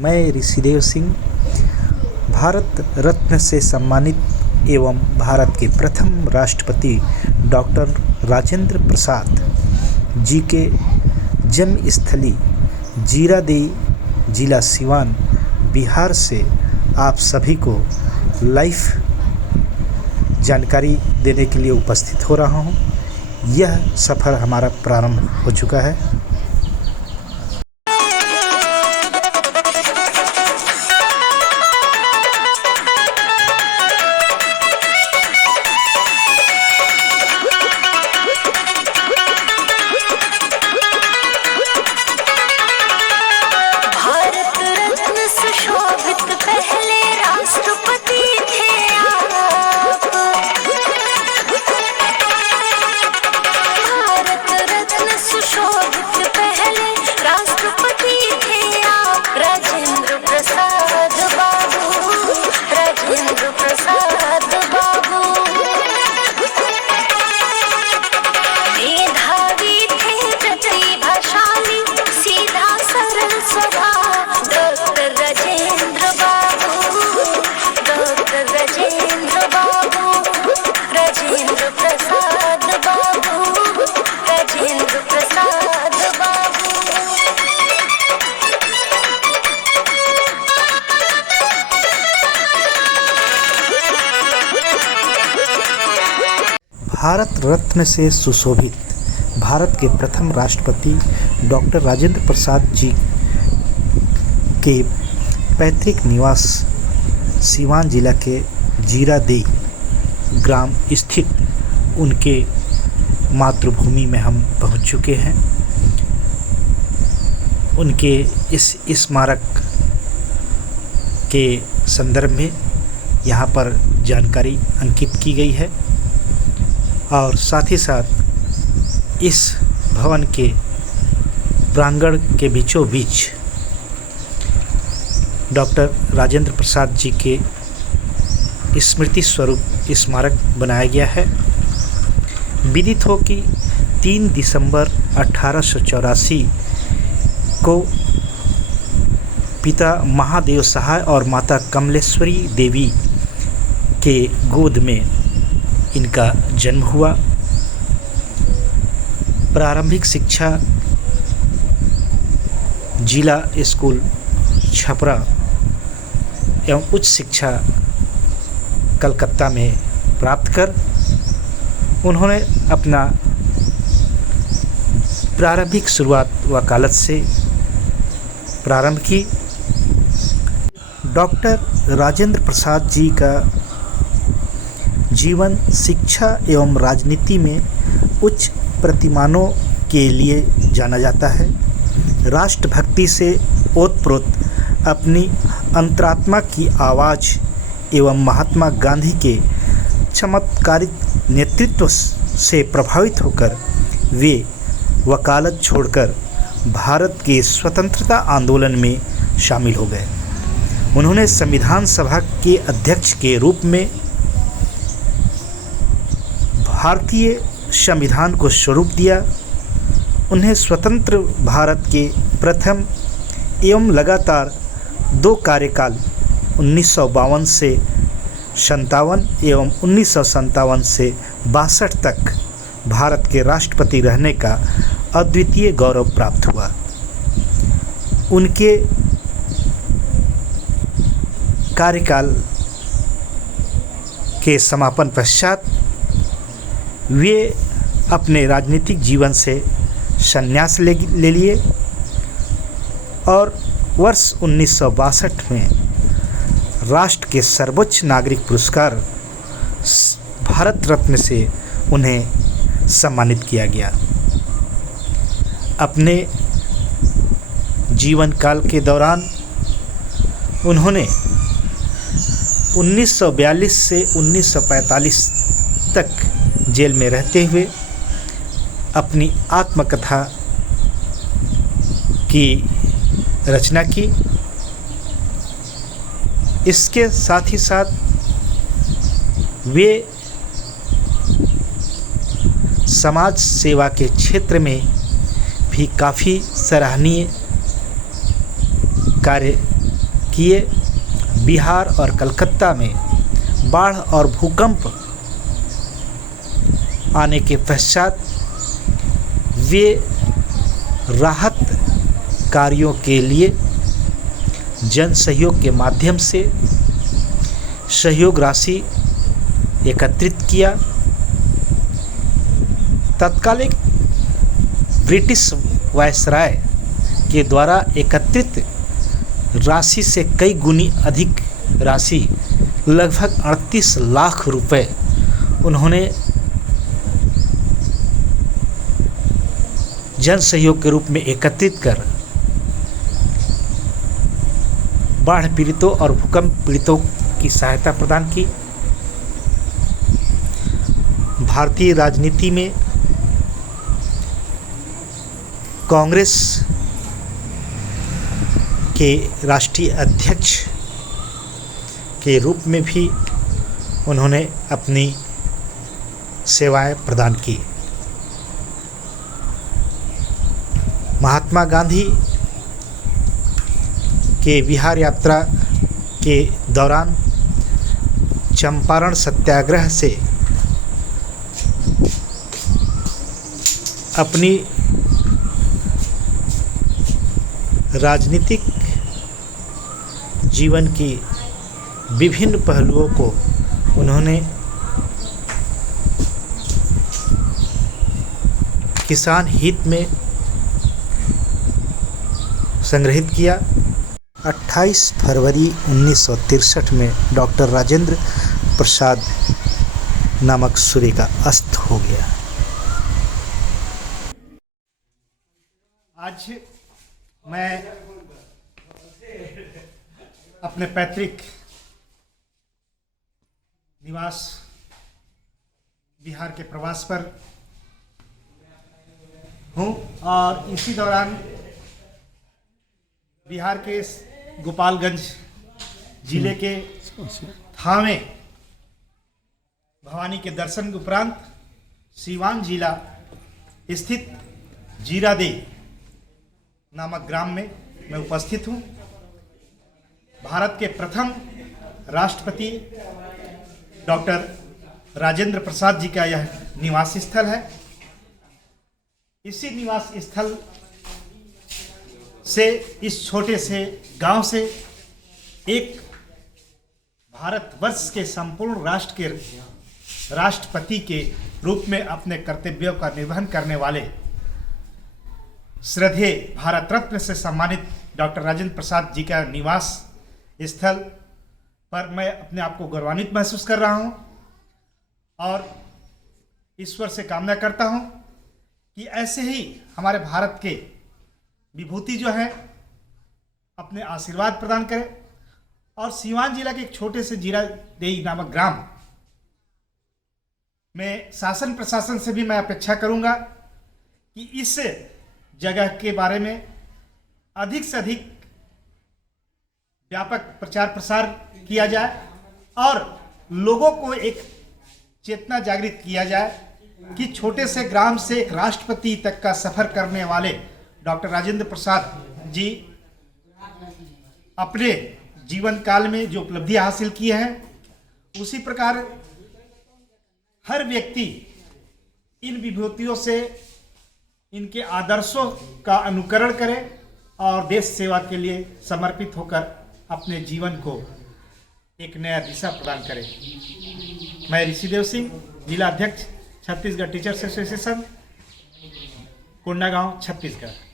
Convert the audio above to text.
मैं ऋषिदेव सिंह भारत रत्न से सम्मानित एवं भारत के प्रथम राष्ट्रपति डॉक्टर राजेंद्र प्रसाद जी के जन्मस्थली जीरादेई जिला सिवान बिहार से आप सभी को लाइव जानकारी देने के लिए उपस्थित हो रहा हूं। यह सफ़र हमारा प्रारंभ हो चुका है। भारत रत्न से सुशोभित भारत के प्रथम राष्ट्रपति डॉक्टर राजेंद्र प्रसाद जी के पैतृक निवास सिवान जिला के जीरादेई ग्राम स्थित उनके मातृभूमि में हम पहुंच चुके हैं। उनके इस स्मारक के संदर्भ में यहाँ पर जानकारी अंकित की गई है और साथ ही साथ इस भवन के प्रांगण के बीचों बीच डॉक्टर राजेंद्र प्रसाद जी के स्मृति स्वरूप स्मारक बनाया गया है। विदित हो कि 3 दिसंबर 1884 को पिता महादेव सहाय और माता कमलेश्वरी देवी के गोद में इनका जन्म हुआ। प्रारंभिक शिक्षा जिला स्कूल छपरा एवं उच्च शिक्षा कलकत्ता में प्राप्त कर उन्होंने अपना प्रारंभिक शुरुआत वकालत से प्रारंभ की। डॉक्टर राजेंद्र प्रसाद जी का जीवन शिक्षा एवं राजनीति में उच्च प्रतिमानों के लिए जाना जाता है। राष्ट्रभक्ति से ओतप्रोत अपनी अंतरात्मा की आवाज़ एवं महात्मा गांधी के चमत्कारिक नेतृत्व से प्रभावित होकर वे वकालत छोड़कर भारत के स्वतंत्रता आंदोलन में शामिल हो गए। उन्होंने संविधान सभा के अध्यक्ष के रूप में भारतीय संविधान को स्वरूप दिया। उन्हें स्वतंत्र भारत के प्रथम एवं लगातार 2 कार्यकाल 1952 से 57 एवं 1957 से 62 तक भारत के राष्ट्रपति रहने का अद्वितीय गौरव प्राप्त हुआ। उनके कार्यकाल के समापन पश्चात वे अपने राजनीतिक जीवन से संन्यास ले लिए और वर्ष 1962 में राष्ट्र के सर्वोच्च नागरिक पुरस्कार भारत रत्न से उन्हें सम्मानित किया गया। अपने जीवन काल के दौरान उन्होंने 1942 से 1945 तक जेल में रहते हुए अपनी आत्मकथा की रचना की। इसके साथ ही साथ वे समाज सेवा के क्षेत्र में भी काफ़ी सराहनीय कार्य किए। बिहार और कलकत्ता में बाढ़ और भूकंप आने के पश्चात वे राहत कार्यों के लिए जन सहयोग के माध्यम से सहयोग राशि एकत्रित किया। तत्कालिक ब्रिटिश वायसराय के द्वारा एकत्रित राशि से कई गुनी अधिक राशि लगभग 38 लाख रुपए उन्होंने जन सहयोग के रूप में एकत्रित कर बाढ़ पीड़ितों और भूकंप पीड़ितों की सहायता प्रदान की। भारतीय राजनीति में कांग्रेस के राष्ट्रीय अध्यक्ष के रूप में भी उन्होंने अपनी सेवाएं प्रदान की। महात्मा गांधी के बिहार यात्रा के दौरान चंपारण सत्याग्रह से अपनी राजनीतिक जीवन की विभिन्न पहलुओं को उन्होंने किसान हित में संग्रहित किया। 28 फरवरी 1963 में डॉक्टर राजेंद्र प्रसाद नामक सूर्य का अस्त हो गया। आज मैं अपने पैतृक निवास बिहार के प्रवास पर हूँ और इसी दौरान बिहार के गोपालगंज जिले के थावे भवानी के दर्शन के उपरांत सीवान जिला स्थित जीरादेई नामक ग्राम में मैं उपस्थित हूँ। भारत के प्रथम राष्ट्रपति डॉक्टर राजेंद्र प्रसाद जी का यह निवास स्थल है। इसी निवास स्थल से इस छोटे से गांव से एक भारतवर्ष के संपूर्ण राष्ट्र के राष्ट्रपति के रूप में अपने कर्तव्यों का निर्वहन करने वाले श्रद्धेय भारत रत्न से सम्मानित डॉक्टर राजेंद्र प्रसाद जी का निवास स्थल पर मैं अपने आप को गौरवान्वित महसूस कर रहा हूं और ईश्वर से कामना करता हूं कि ऐसे ही हमारे भारत के विभूति जो है अपने आशीर्वाद प्रदान करे और सीवान जिला के एक छोटे से जीरादेई नामक ग्राम में शासन प्रशासन से भी मैं अपेक्षा करूंगा कि इस जगह के बारे में अधिक से अधिक व्यापक प्रचार प्रसार किया जाए और लोगों को एक चेतना जागृत किया जाए कि छोटे से ग्राम से एक राष्ट्रपति तक का सफर करने वाले डॉक्टर राजेंद्र प्रसाद जी अपने जीवन काल में जो उपलब्धियां हासिल की हैं उसी प्रकार हर व्यक्ति इन विभूतियों से इनके आदर्शों का अनुकरण करे और देश सेवा के लिए समर्पित होकर अपने जीवन को एक नया दिशा प्रदान करे। मैं ऋषिदेव सिंह, जिला अध्यक्ष छत्तीसगढ़ टीचर्स एसोसिएशन, कोंडागांव, छत्तीसगढ़।